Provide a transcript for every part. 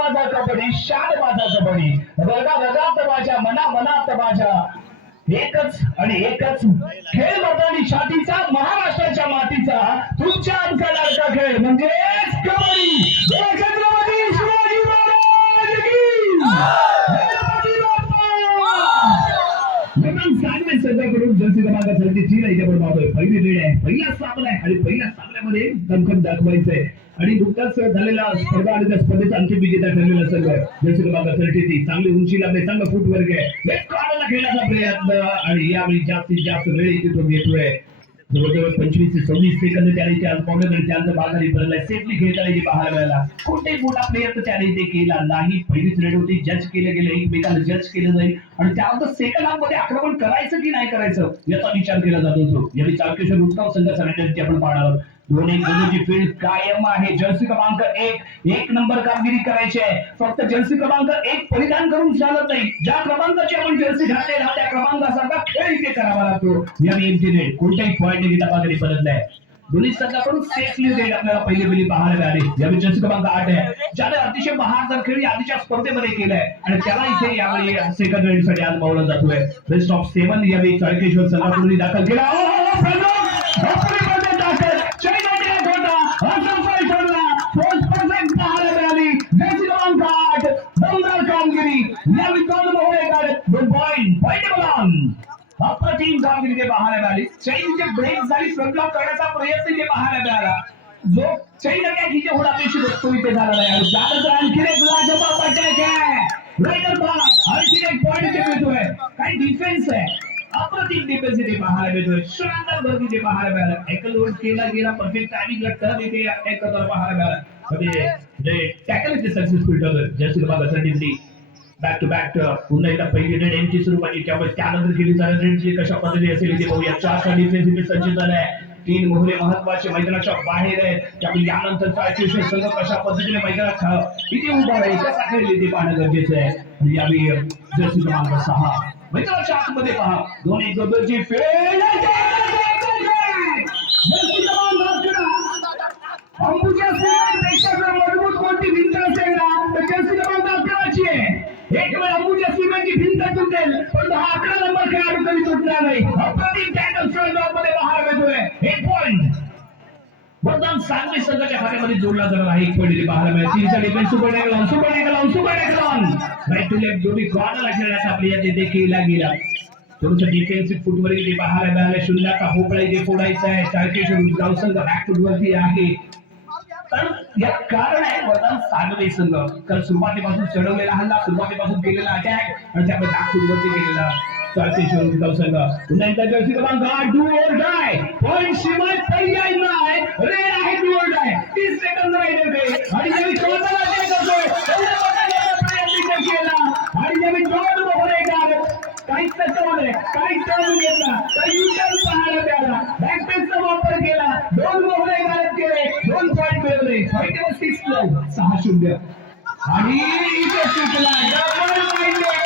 माझा कबड्डी, शान माझा कबड्डी, रगा रगात माझ्या, मना मनात माझ्या. एकच आणि एकच खेळ मैदानी छातीचा, महाराष्ट्राच्या मातीचा, तुमच्या आमचा लाडका खेळ म्हणजेच कबड्डी. छत्रपती शिवाजी महाराज की जय. सगळ्याकडून जर्सी क्रमांक 33 इथे पण पाहतोय. पहिली लीड आहे, पहिला सामना आहे आणि पहिल्या सामन्यामध्ये दणकट दाखवायचंय. आणि नुकताच झालेला स्पर्धा आणि त्या स्पर्धेचा अंतिम विजेता ठरलेला संघ जर्सी क्रमांक 33. चांगली उंची लागते, चांगला फुटवर्क आहे, लेफ्ट कॉर्नरला खेळण्याचा प्रयत्न आणि यावेळी जास्तीत जास्त वेळ इथे तो घेतोय. जवळजवळ 25 ते 26 सेकंद त्याने इथे आज पावलं आणि त्यांचं बाजारी पडलाय. सेफली खेळताना इथे पाहायला मिळाला. कोणतेही मोठा प्लेयर तर त्याने इथे केला नाही. पहिलीच रेड होती, जज केलं गेलं, एकमेकांना जज केलं जाईल आणि त्यानंतर सेकंड हाफ मध्ये आक्रमण करायचं की नाही करायचं याचा विचार केला जात होतो. यावेळी चारकेश्वर उत्सव संघाचा रणनीती आपण पाहणार आहोत. दोन्ही गोलची फील्ड कायम आहे. जर्सी क्रमांक 1 नंबर कामगिरी करायची आहे. फक्त जर्सी क्रमांक 1 परिधान करून चालत नाही. ज्या क्रमांकाची आपण जर्सी घातलेला त्या क्रमांकासारखा खेळ इथे करावा लागतो. या एमटीने कोणत्याही पॉईंट घेता कामगिरी परत नाही. दोन्ही संघाकडून सेफली रेड आपल्याला पहिली पाहायला मिळाली. यावेळी जर्सी क्रमांक 8 आहे, ज्याने अतिशय बहादर खेळ आधीच्या स्पर्धेमध्ये केलाय आणि त्याला इथे यावेळी सेकंड रेड साठी आज पावला जातोय. बेस्ट ऑफ 7 यावेळी चाळकेश्वर संघाकडून दाखल केला. अप्रतिम कामगिरी पाहायला मिळाली. चैनचे ब्रेक झाली, फ्रंटलॉक करण्याचा प्रयत्न इथे पाहायला मिळाला. जो चैन अटॅक इथे होणं अपेक्षित असतो इथे झाला नाही. आणि त्यानंतर आणखी एक लाजवाब अटॅक आहे. रायडर बॉल आणखी एक पॉइंट इथे मिळतोय. काही डिफेन्स आहे, अप्रतिम डिफेन्स इथे पाहायला मिळतोय. शानदार वर्ग इथे पाहायला मिळाला. एकलोड केला गेला, परफेक्ट टायमिंगला टर्न इथे एक करताना पाहायला मिळाला. म्हणजे टॅकल इथे सक्सेसफुल ठरलं. जर्सी क्रमांक 33 बॅक टू बॅक पुन्हा एकदा पहिली रेड एमची सुरू पाहिजे. त्यामुळे त्यानंतर केली जाणारी रेडची कशा पद्धतीने असेल इथे पाहूया. 4 डिफेन्स इथे सज्ज झालाय. 3 मोहरे महत्वाचे मैदानाच्या बाहेर आहेत. त्यामुळे यानंतर चाळकेश्वर संघ कशा पद्धतीने मैदानात इथे उभा राहील कसा खेळ इथे पाहणं गरजेचं आहे. आणि यावेळी जर्सी क्रमांक 6 मैदानाच्या आतमध्ये पहा. दोन्ही गबरची फेल मजबूत कोणती भिंत असेल ना तर जर्सी क्रमांक 11ची आहे. एक वेळ अंबुजा सिमेंटची भिंत तुटेल पण हा 11 नंबर खेळाडू कधी तुटणार नाही. अप्रतिम टॅकल स्ट्राईक मध्ये पाहायला मिळतोय. 1 पॉइंट वरदान सांगली संघाच्या खात्यामध्ये जोडला जाणार आहे. 1 पॉइंट पाहायला मिळेल. 3चा defence super tackle right to left दोन्ही कॉर्नरला खेळण्याचा प्रयत्न इथे केला गेला. थोडंसं डिफेन्सिव्ह फुटवर्क इथे पाहायला मिळालं. शून्याचा भोपळा इथे फोडायचा आहे. चाळकेश्वर गाव संघ बॅक फुटवरती आहे. तर या कारण आहे वरदान सांगली संघ काल सुरुवातीपासून चढवलेला हल्ला, सुरुवातीपासून केलेला अटॅक आणि त्यामध्ये बॅक फुटवरती केलेला चाळकेश्वर गाव संघ. पुन्हा एकदा जर्सी क्रमांक 8 डू और डाय पॉइंट शिवाय पर्याय नाही. रेड आहे, डू और डाय. 30 सेकंद राहिले आणि जरी कोणाला अटॅक करतोय तेवढ्या पकडण्याचा प्रयत्न केला आणि जरी दोन मोहरे काहीच त्याच्यामध्ये काही टर्न घेतला, काही युटर्न पाहायला मिळाला. बॅकपेसचा वापर केला, 2 मोहरे गायब केले, 2 पॉइंट मिळवले. 6-0 आणि इथे चुकला. डबल माइंडेड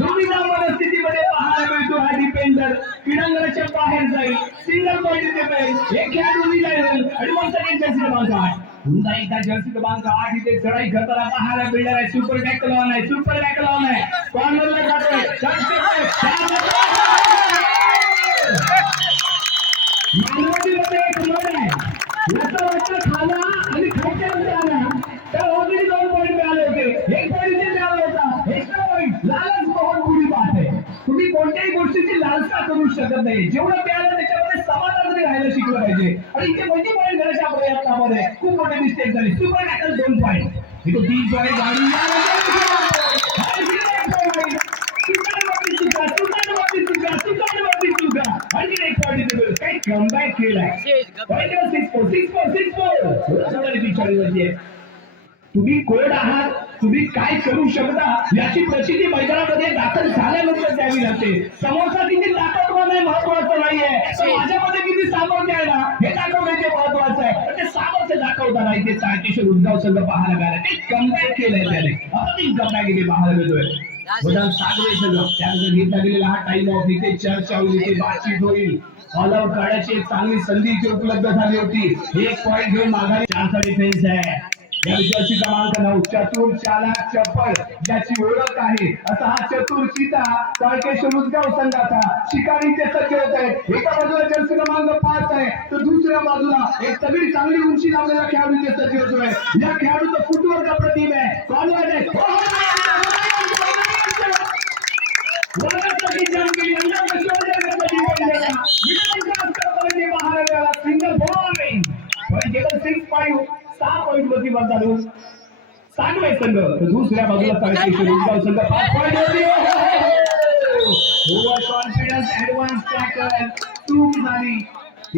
दोन्ही परिस्थितीमध्ये पाहायला मिळतो. हा डिफेंडर क्रीडांगणाच्या बाहेर जाईल, सिंगल पॉइंट इथे मिळेल, एक खेळाडू जाईल आणि मग सगळे जर्सी क्रमांक 8 पुन्हा एकदा जर्सी क्रमांक 8 इथे चढाई करताना पाहायला मिळणार आहे. सुपर टॅकल ऑन आहे, सुपर टॅकल ऑन आहे. कॉर्नरला जातोय. मानवतीमध्ये एक मन आहे, याचा वाटतं खाला आणि खायच्यानंतर आला तर ऑलरेडी 2 पॉइंट मिळाले होते. 1 पॉइंट इथे मिळाला होता. एक्स्ट्रा पॉइंट लालच बहुत बुरी बात आहे. तुम्ही कोणत्याही गोष्टीची लालसा करू शकत नाही. जेवढं मिळालं त्याच्यामध्ये समाधान राहायला शिकलं पाहिजे. आणि इथे मल्टी पॉइंट करण्याच्या प्रयत्नामध्ये खूप मोठी मिस्टेक झाली. सुपर टॅकल 2 पॉइंट इथे 3 पॉइंट गाडी आणखी 1 पॉइंट काही कमबॅक केलाय. तुम्ही कोण आहात, तुम्ही काय करू शकता याची प्रसिद्धी मैदानामध्ये दाखल झाल्यानंतर द्यावी लागते. समोरचा किती ताकदवान आहे महत्वाचं नाहीये, तर माझ्यामध्ये किती सामर्थ्य आहे ना हे दाखवण्याचे महत्वाचं आहे. ते सामर्थ्य दाखवताना इथे चाळकेश्वर उद्गाव संघ पाहायला मिळाला. ते कमबॅक केलंय त्याने, अगदी कमबॅक इथे पाहायला मिळतोय. वरदान सांगली संघ त्यानंतर घेतला गेलेला हा टाइम ऑफ. इथे चर्चा होईल, इथे बातचीत होईल. ऑल आउट काढायची एक चांगली संधी इथे उपलब्ध झाली होती. 1 पॉइंट घेऊन माघारी. 4चा डिफेन्स आहे. या जर्सी क्रमांक 9 चतुर चालाक चपळ ज्याची ओळख आहे असा हा चतुर चिता तारकेश्वर उदगाव संघाचा शिकारीचे सज्ज होत आहे. एका बाजूला जर्सी क्रमांक 5 आहे तर दुसऱ्या बाजूला एक सगळी चांगली उंची लावलेला खेळाडूचे सज्ज होतोय. या खेळाडूचं फुटवर्क अप्रतिम आहे. कॉन्फिडंट आहे. सिंगल बॉलिंग केवळ 6-5 6 पॉईंट वरती बदलून 7 संघ तर दुसऱ्या बाजूला तारकेश्वर उदगाव संघ 5 पॉईंट वरती. ओव्हर कॉन्फिडन्स ऍडव्हान्स टॅकल चूक झाली.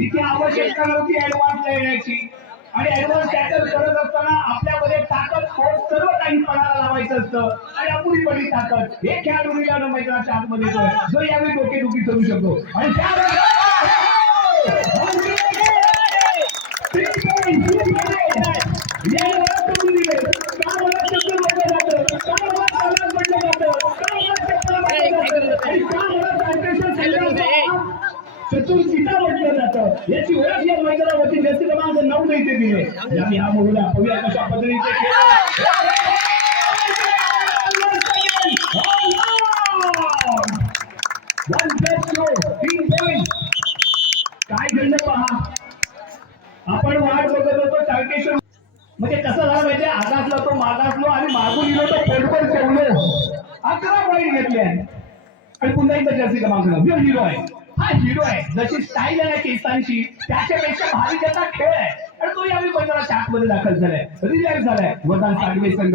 इथे आवश्यकता नव्हती ऍडव्हान्स येण्याची आणि ऍडव्हान्स टॅकल करत असताना आपल्यामध्ये ताकद सर्व काही पणाला लावायचं असतं आणि अपुरी पडली ताकद एक खेळाडू मिळाला मैदानाच्या आतमध्ये येतोय जो यावेळी डोकेदुखी करू शकतो आणि चतुर चिता म्हटलं जातं. याची ओळख या मैदानावरती जर्सी क्रमांक 9 इथे दिले. आम्ही हा मुलगा पाहूया कशा पद्धतीने काय घडलं पहा. आपण वाट बघत होतो तारकेश्वर म्हणजे कसं झालं माहितीये आकाशला तो मागासलो आणि मागून गेलो तो पोटभर ठेवलो 11 पॉईंट घेतले आणि पुन्हा एकदा जर्सी क्रमांक 9 हिरो आहे. हा हिरो आहे. जशी स्टाईल आहे केसांची त्याच्यापेक्षा भारी त्याचा खेळ आहे आणि तो यावेळी मैदानाच्या आतमध्ये दाखल झालाय. रिलॅक्स झालाय. वरदान सागवे संघ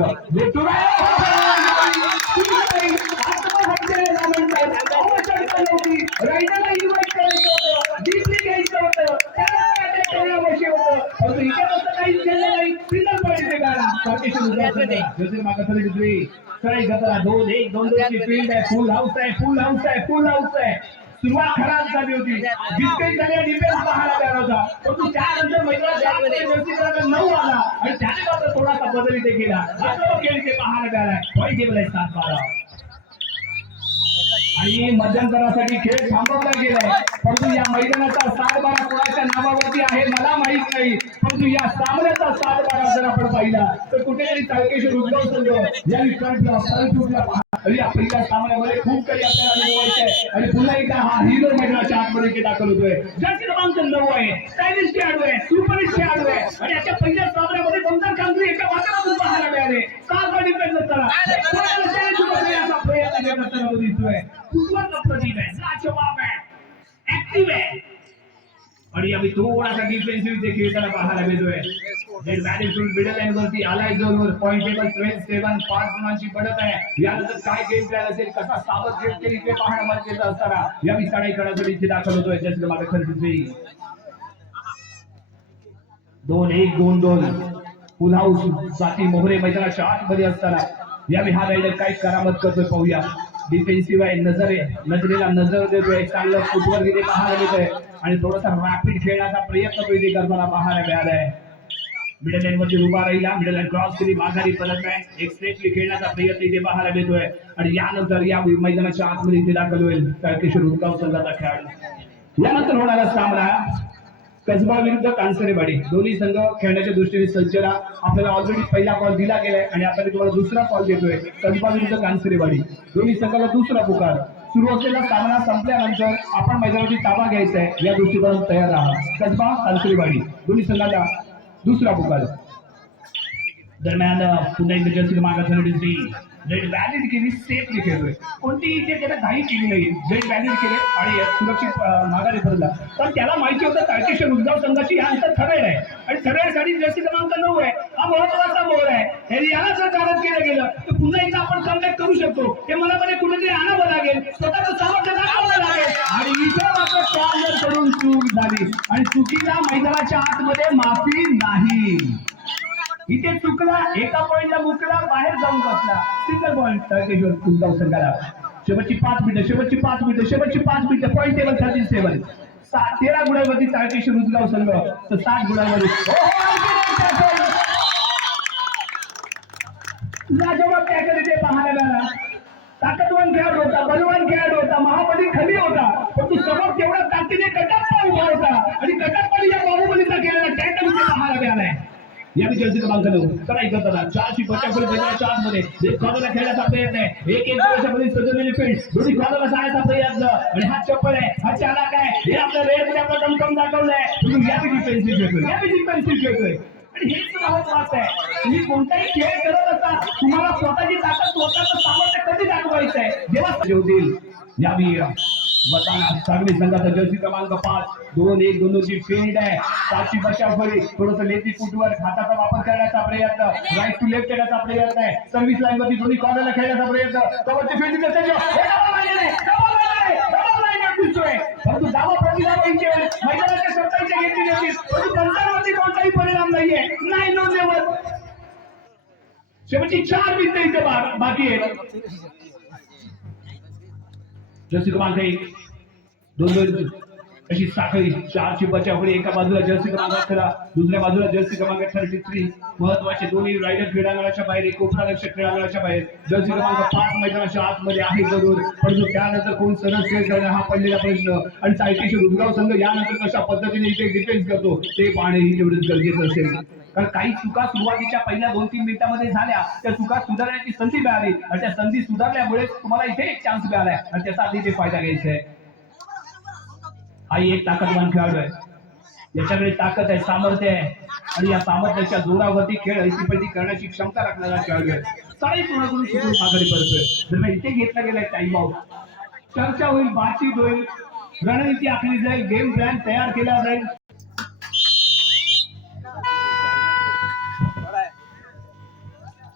रायडरला इन्व्हाइट करायचं होतं डीपली घ्यायचं होतं त्याला आवश्यक होतं इथे काही केलं नाही. सिंगल पॉईंट तारकेश्वर मागा दुसरी सराई गतला 2-1 2-2 ची फील्ड आहे. फुल हाऊस आहे. फुल हाऊस आहे. फुल हाऊस आहे. सुरुवात खराब झाली होती. डिफेन्स सगळ्या डिफेन्स पाहायला मिळाला होता परंतु त्यानंतर मैदानात 9 आला आणि त्याने मात्र थोडासा बदल इथे केला. आता खेळ इथे पाहायला मिळालाय. पॉईंट टेबल आहे 7-12 आणि मध्यंतरासाठी खेळ थांबवला गेलाय परंतु या मैदानाचा 7-12 कोणाच्या नावावरती आहे मला माहित नाही परंतु या सामन्याचा 7-12 जर आपण पाहिला तर कुठेतरी तारकेश्वर उदगाव संघ या या पहिल्या सामन्यामध्ये खूप काही आपल्याला अनुभवायचं आहे आणि पुन्हा एकदा हा हिरो मैदानाच्या आतमध्ये दाखल होतोय. जर्सी क्रमांक 9 आहे. स्टायलिश खेळाडू आहे. सुपरहिट खेळाडू आहे आणि याच्या पहिल्या सामन्यामध्ये दमदार कामगिरी एका वादनातून पाहायला मिळाले. 7 डिफेन्स असताना प्रयत्न करताना दिसतोय. फुटवर्क अप्रतिम आहे. लाजवाब आहे. ऍक्टिव्ह आहे आणि आम्ही थोडासा डिफेन्सिव्ह ते खेळताना पाहायला मिळतोय. जे मॅनेजमेंट मिडल लाईन वरती आलाय जोरवर पॉईंट टेबल 12-7 5 गुणांची पडत आहे. यानंतर काय गेम प्लॅन असेल कसा सावध गेम केली ते पाहणं महत्त्वाचं असताना यावेळी चढाई करण्यासाठी इथे दाखल होतोय. जस्ट मागे 33 2-1 2-2 फुल हाऊस साथी मोहरे मैदानाच्या आतमध्ये असताना यावेळी हा रायडर काय करामत करतोय पाहूया. डिफेन्सिव्ह आहे. नजरेला नजर देतोय. चांगलं फुटवर्क इथे पाहायला मिळतोय आणि थोडासा रॅपिड खेळण्याचा प्रयत्न तो इथे करताना पाहायला मिळालाय. मिडल लाईन वरती उभा राहिला. मिडल लाईन क्रॉस केली माघारी परत आहे. एक स्ट्रेटली खेळण्याचा प्रयत्न इथे पाहायला मिळतोय आणि यानंतर या मैदानाच्या आतमध्ये इथे दाखल होईल तारकेश्वर उदगाव संघाचा खेळाडू. यानंतर होणारा सामना कसबा विरुद्ध कांसरेवाडी. दोन्ही संघ खेळण्याच्या दृष्टीने सज्जला आपल्याला ऑलरेडी पहिला कॉल दिला गेलाय आणि आता मी तुम्हाला दुसरा कॉल देतोय. कसबा विरुद्ध कांसरेवाडी दोन्ही संघाला दुसरा पुकार. सुरू असलेला सामना संपल्यानंतर आपण मैदानाची ताबा घ्यायचा आहे या दृष्टीकोनातून तयार राहा. कसबा कांसरेवाडी दोन्ही संघाला दुसरा पुकार. दरम्यान पुन्हा एकदा जर्सी मागास रेड व्हॅलिड केली. सेफली खेळतोय. कोणतीही इथे त्याला घाई केली नाही. रेड व्हॅलिड केले आणि सुरक्षित माघारी पडला पण त्याला माहिती होतं तारकेश्वर उदगाव संघाची या अंतर ठरेल आहे आणि ठरेलसाठी जर्सी क्रमांक 9 आहे. हा महत्वाचा गोल आहे. याला जर कारण केलं गेलं तर पुन्हा एकदा आपण कमबॅक करू शकतो. हे मनामध्ये कुठेतरी आणावं लागेल. स्वतःचं सामर्थ्य दाखवावं लागेल आणि इथे मात्र कॉर्नर करून चूक झाली आणि चुकीला मैदानाच्या आतमध्ये माफी नाही. इथे चुकला. एका पॉईंटला मुकला बाहेर जाऊन बसला. सिंगल पॉईंट तारकेश्वर उदगाव संघाला. शेवटची 5 मिनिटं पॉईंट टेबल 37 13 गुणांवरती तारकेश्वर उदगाव संघ तर 7 गुणांवरती लाजवाब टॅकल इथे पाहायला मिळाला. ताकदवान खेळाडू होता. बलवान खेळाडू होता. महाबली खली होता परंतु समोर तेवढ्या ताकदीने कटाप्पा उभा होता आणि कटाप्पाने या बाहुबलीचा केलेला टॅकल इथे पाहायला मिळालाय. या जर्सी क्रमांक 9 करायचं होता चारची बचावफळी मैदानाच्या आतमध्ये एक कॉर्नरला खेळण्याचा प्रयत्न आहे एक वर्षामध्ये सजवलेली फील्ड दोन्ही कॉर्नरला जाण्याचा प्रयत्न आणि हा चप्पल आहे हा चालाक आहे हे आपल्या रेड मध्ये आपला दमकम दाखवलाय तुम्ही या डिफेन्सिव्ह खेळतोय आणि हेच महत्वाचं आहे तुम्ही कोणताही खेळ करत असता तुम्हाला स्वतःची ताकद स्वतःचं सामर्थ्य कधी दाखवायचं आहे जेव्हा होतील यावी बताना सांगली संघाचा जर्सी क्रमांक 5 2-1 दोनची फील्ड आहे सातची बचावफळी थोडंसं लेथी फुटवर हाताचा वापर करण्याचा प्रयत्न राईट टू लेफ्ट करण्याचा प्रयत्न आहे सर्व्हिस लाईन मध्ये दोन्ही कॉर्नरला खेळण्याचा प्रयत्न कव्हरची फील्ड दिसतोय परंतु दावा प्रतिदावा मैदानाच्या शब्दांच्या घेतली होती परंतु पंचांवरती कोणताही परिणाम नाहीये नाही नोंदल्यावर शेवटची 4 मिनिटं इथे बाकी आहे जर्सी क्रमांक 1 2 अशी साखळी चारची बचावफळी एका बाजूला जर्सी क्रमांक 11 दुसऱ्या बाजूला जर्सी क्रमांक 33 महत्वाचे दोन्ही रायडर क्रीडांगणाच्या बाहेर कोपरालक्ष्य क्रीडांगणाच्या बाहेर जर्सी क्रमांक 5 मैदानाच्या आतमध्ये आहे जरूर परंतु त्यानंतर कोण सरळ खेळ करणं हा पडलेला प्रश्न आणि सायकेशी रुदगाव संघ यानंतर कशा पद्धतीने इथे डिफेन्स करतो ते पाहणेही तेवढंच गरजेचं असेल कारण काही चुका सुरुवातीच्या पहिल्या 2-3 मिनिटांमध्ये झाल्या त्या चुका सुधारण्याची संधी मिळाली आणि त्या संधी सुधारल्यामुळे तुम्हाला इथे एक चान्स मिळालाय आणि त्याचा अतिशय फायदा घ्यायचा आहे हा एक ताकदवान खेळाडू आहे याच्याकडे ताकद आहे सामर्थ्य आहे आणि या सामर्थ्याच्या जोरावरती खेळ ऐतिपैती करण्याची क्षमता राखणारा खेळाडू आहे सारी पूर्ण करून सुटून माघारी परतोय जर इथे घेतला गेलाय टाइम आउट चर्चा होईल बातचीत होईल रणनीती आखली जाईल गेम प्लॅन तयार केला जाईल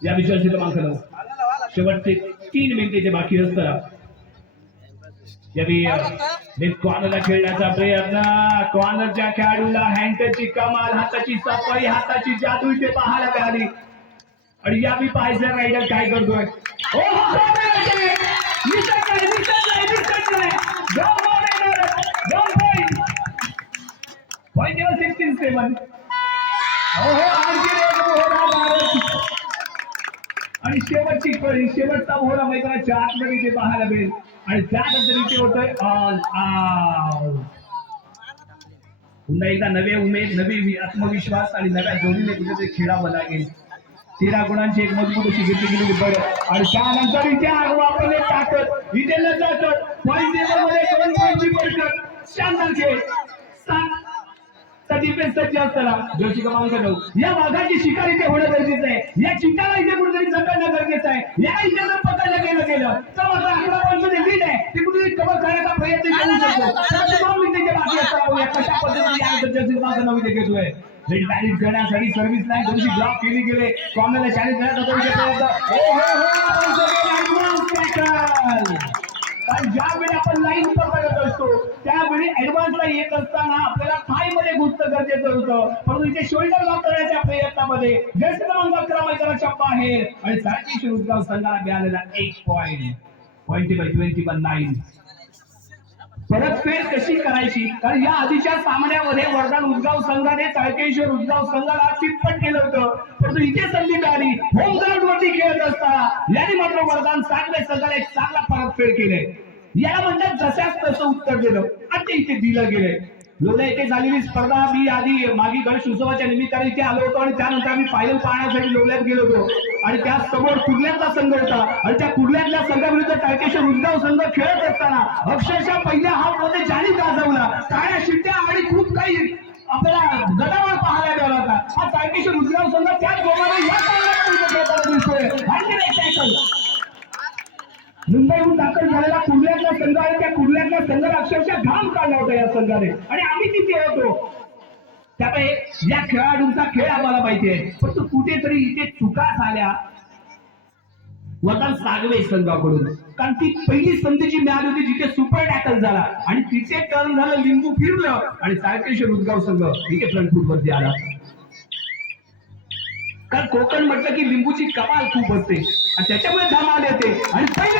या विषयाची क्रमांक 9 शेवटचे 3 मिनिटे बाकी असतात कॉर्नरला खेळण्याचा प्रयत्न कॉर्नरच्या खेळाडूला हँडची कमाल हाताची सफाई हाताची जादू इथे पाहायला मिळाली आणि या मी पाहायचं रायडर काय करतोय आणि शेवटची कळी शेवटचा मोहरा मैदानाच्या आतमध्ये ते पाहायला मिळेल आणि त्यानंतर इथे होतोय ऑल आउट पुन्हा एकदा नवे उमेद नवी आत्मविश्वास आणि नव्या जोडीने कुठेतरी खेळावं लागेल 13 गुणांची एक मजबूत अशी घेतली गेलेली बळ आणि त्यानंतर इथे वापरले ताकद इथे लजाकत पॉईंट टेबलमध्ये 2 पॉईंटची बरकत शानदार खेळ 7 डिफेन्स सज्ज असताना जर्सी क्रमांक 9 या वाघाची शिकार इथे होणं गरजेचं आहे या चिंताला इथे कुठेतरी जगणं गरजेचं आहे या इथे जर पकडलं गेलं तर मात्र 11 पॉईंटमध्ये लीड आहे ते कुठेतरी कव्हर करण्याचा प्रयत्न करू शकतो 2 मिनिटांचे बाकी असताना कशा पद्धतीने यानंतर जर्सी क्रमांक 9 इथे घेतोय रेड बॅलेन्स करण्यासाठी सर्व्हिस लाईन दोन्ही ब्लॉक केली गेले कॉर्नरला चॅलेंज करण्याचा कारण ज्यावेळी आपण लाईन पकडत असतो त्यावेळी ऍडव्हान्सला येत असताना आपल्याला थाय मध्ये घुसणं गरजेचं होतं परंतु इथे शोल्डर लॉक करण्याच्या प्रयत्नामध्ये जर्सी क्रमांक 11 मैदानाच्या बाहेर आणि सारखी रुदगाव संघाला मिळालेला 1 पॉईंट 21-9 परतफेड कशी करायची कारण या आधीच्या सामन्यामध्ये वरदान उदगाव संघाने तारकेश्वर उदगाव संघाला चितपट केलं होतं परंतु इथे संधी मिळाली होम ग्राउंड वरती खेळत असताना याने मात्र वरदान सांगले संघाला एक चांगला परतफेड केले याला म्हणतात जशाच तसं उत्तर दिलं आणि ते इथे दिलं गेलंय लोल्या इथे झालेली स्पर्धा मी आधी मागे गणेश उत्सवाच्या निमित्ताने इथे आलो होतो आणि त्यानंतर आम्ही फायनल पाहण्यासाठी लोल्यात गेलो होतो आणि त्या समोर कुर्ल्यातला संघ होता आणि त्या कुर्ल्यातल्या संघाविरुद्ध तारकेश्वर उदगाव संघ खेळत असताना अक्षरशः पहिल्या हाफ मध्ये जाणी गाजवला टाळ्या शिट्ट्या आणि खूप काही आपल्याला गदावळ पाहायला मिळाला होता हा तारकेश्वर उदगाव संघ त्याच गोमाने या दिसतोय मुंबईहून दाखल झालेला कुर्ल्यातला संघ आहे त्या कुर्ल्यातल्या संघाला अक्षरशः घाम काढला होता या संघाने आणि आम्ही तिथे होतो त्यामुळे या खेळाडूंचा खेळ आम्हाला माहिती आहे परंतु कुठेतरी इथे चुका झाल्या वरदान सागवे संघाकडून कारण ती पहिली संधीची मिळाली होती जिथे सुपर टॅकल झाला आणि तिथे टर्न झालं लिंबू फिरलं आणि तारकेश्वर उदगाव संघ इथे फ्रंट फूट वरती आला कारण कोकण म्हटलं की लिंबूची कमाल खूप असते आणि त्याच्यामुळे धमाल येते आणि पहिले